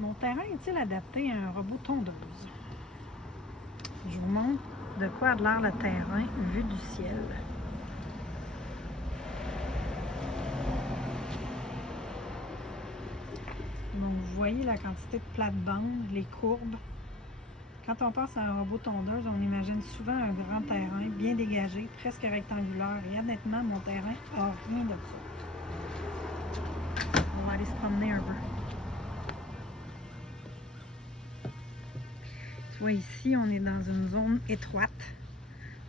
Mon terrain est-il adapté à un robot tondeuse? Je vous montre de quoi a l'air le terrain vu du ciel. Donc, vous voyez la quantité de plates-bandes, les courbes. Quand on pense à un robot tondeuse, on imagine souvent un grand terrain bien dégagé, presque rectangulaire. Et honnêtement, mon terrain n'a rien de ça. On va aller se promener un peu. Tu vois, ici, on est dans une zone étroite.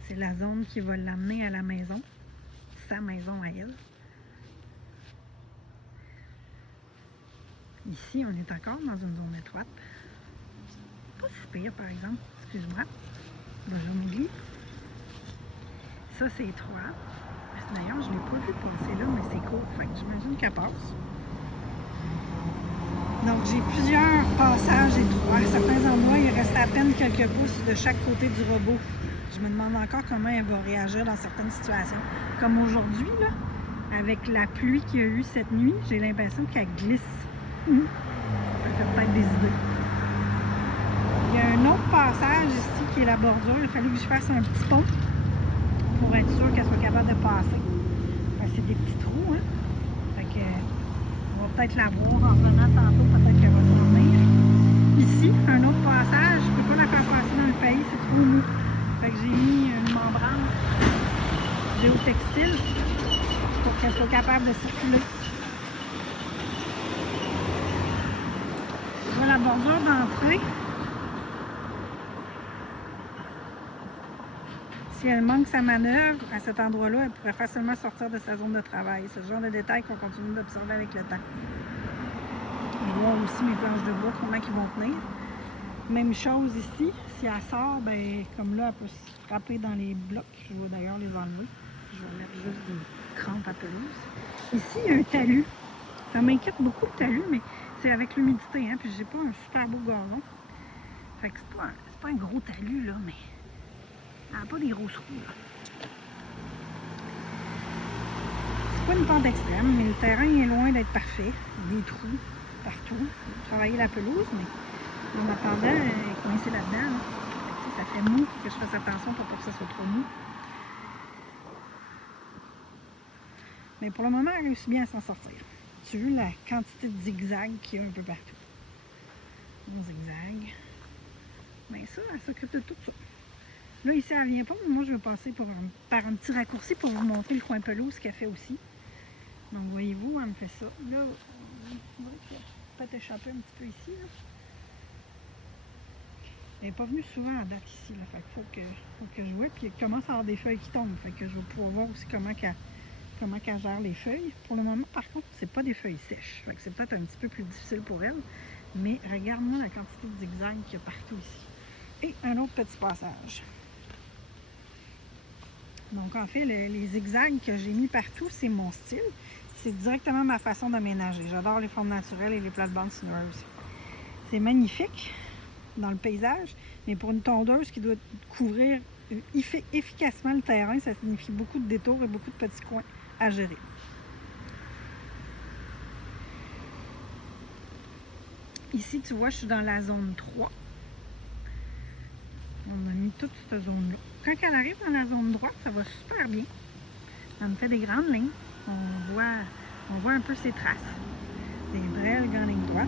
C'est la zone qui va l'amener à la maison, sa maison à elle. Ici, on est encore dans une zone étroite. Pas si pire, par exemple. Excuse-moi. Bonjour, Mowgli. Ça, c'est étroit. D'ailleurs, je ne l'ai pas vu passer là, mais c'est court. Fait que j'imagine qu'elle passe. Donc, j'ai plusieurs passages étroits. À certains endroits, il reste à peine quelques pouces de chaque côté du robot. Je me demande encore comment elle va réagir dans certaines situations. Comme aujourd'hui, là, avec la pluie qu'il y a eu cette nuit, j'ai l'impression qu'elle glisse. Elle fait peut-être des idées. Il y a un autre passage ici qui est la bordure. Il a fallu que je fasse un petit pont pour être sûr qu'elle soit capable de passer. Enfin, c'est des petits trous, hein? Fait que, on va peut-être la voir en revenant tantôt, peut-être qu'elle va s'en venir. Ici, un autre passage, je ne peux pas la faire passer dans le pays, c'est trop mou. Fait que j'ai mis une membrane géotextile pour qu'elle soit capable de circuler. Je vois la bordure d'entrée. Si elle manque sa manœuvre, à cet endroit-là, elle pourrait facilement sortir de sa zone de travail. C'est le genre de détail qu'on continue d'observer avec le temps. Je vois aussi mes planches de bois, comment ils vont tenir. Même chose ici, si elle sort, ben, comme là, elle peut se frapper dans les blocs. Je vais d'ailleurs les enlever. Je vais mettre juste des crampes à pelouse. Ici, il y a un talus. Ça m'inquiète beaucoup le talus, mais c'est avec l'humidité, hein, puis j'ai pas un super beau gazon. Fait que c'est pas un gros talus, là, mais elle n'a pas des grosses roues, là. C'est pas une pente extrême, mais le terrain est loin d'être parfait. Des trous partout. Travailler la pelouse, mais en attendant, elle est coincée là-dedans. Là. Ça fait mou, que je fasse attention pour pas que ça soit trop mou. Mais pour le moment, elle réussit bien à s'en sortir. Tu as vu la quantité de zigzags qu'il y a un peu partout. Bon zigzag. Bien ça, elle s'occupe de tout ça. Là, ici, elle vient pas, mais moi, je vais passer par un petit raccourci pour vous montrer le coin pelouse qu'elle fait aussi. Donc, voyez-vous, elle me fait ça. Là, on dirait qu'elle peut peut-être échapper un petit peu ici. Là. Elle n'est pas venue souvent à date ici. Là. Fait qu'il faut que je vois. Puis, elle commence à avoir des feuilles qui tombent. Fait que je vais pouvoir voir aussi comment qu'elle gère les feuilles. Pour le moment, par contre, c'est pas des feuilles sèches. Fait que c'est peut-être un petit peu plus difficile pour elle. Mais regarde-moi la quantité de zigzags qu'il y a partout ici. Et un autre petit passage. Donc, en fait, les zigzags que j'ai mis partout, c'est mon style. C'est directement ma façon d'aménager. J'adore les formes naturelles et les plates-bandes sinueuses. C'est magnifique dans le paysage, mais pour une tondeuse qui doit couvrir efficacement le terrain, ça signifie beaucoup de détours et beaucoup de petits coins à gérer. Ici, tu vois, je suis dans la zone 3. On a mis toute cette zone-là. Quand elle arrive dans la zone droite, ça va super bien. Elle me fait des grandes lignes. On voit un peu ses traces. Des vraies grandes lignes droites.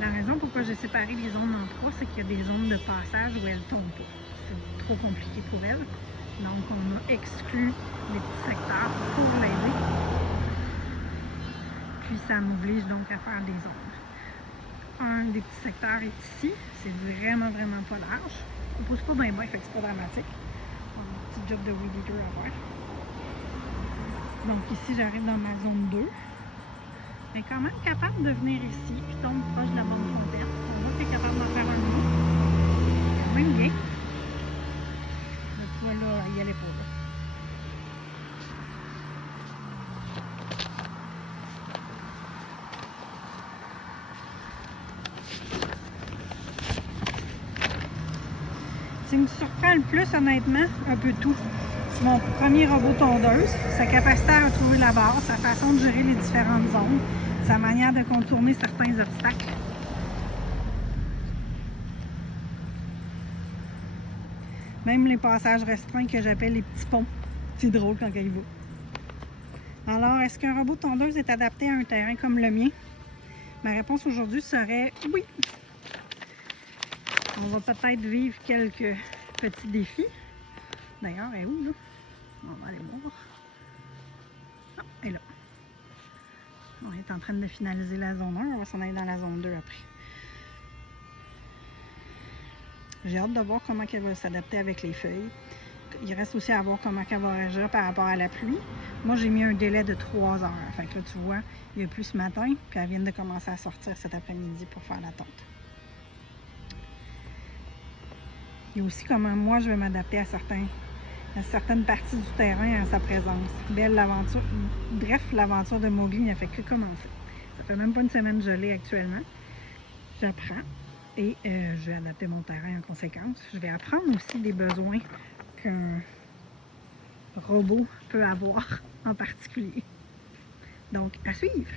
La raison pourquoi j'ai séparé les zones en 3, c'est qu'il y a des zones de passage où elle ne tombe pas. C'est trop compliqué pour elle. Donc, on a exclu les petits secteurs pour l'aider. Puis, ça m'oblige donc à faire des zones. Un des petits secteurs est ici. C'est vraiment, vraiment pas large. On ne pousse pas bien, fait que c'est pas dramatique. On a un petit job de weed eater à faire. Donc, ici, j'arrive dans ma zone 2. Elle est quand même capable de venir ici, puis tombe proche de la bonne fontaine. On voit qu'elle est capable d'en faire un mot. Quand même bien. Là, tu vois, là, il y allait pas, là. Ce qui me surprend le plus, honnêtement, un peu tout. Mon premier robot tondeuse, sa capacité à retrouver la barre, sa façon de gérer les différentes zones, sa manière de contourner certains obstacles. Même les passages restreints que j'appelle les petits ponts. C'est drôle quand il va. Alors, est-ce qu'un robot tondeuse est adapté à un terrain comme le mien? Ma réponse aujourd'hui serait oui. On va peut-être vivre quelques petits défis. D'ailleurs, elle est où, là? On va aller voir. Ah, elle est là. On est en train de finaliser la zone 1. On va s'en aller dans la zone 2 après. J'ai hâte de voir comment elle va s'adapter avec les feuilles. Il reste aussi à voir comment elle va réagir par rapport à la pluie. Moi, j'ai mis un délai de 3 heures. Fait que là, tu vois, il y a plus ce matin, puis elle vient de commencer à sortir cet après-midi pour faire la tonte. Il y a aussi comment moi, je vais m'adapter à certaines parties du terrain, à sa présence. Belle l'aventure. Bref, l'aventure de Mowgli n'a fait que commencer. Ça fait même pas une semaine que je l'ai actuellement. J'apprends et je vais adapter mon terrain en conséquence. Je vais apprendre aussi des besoins qu'un robot peut avoir en particulier. Donc, à suivre!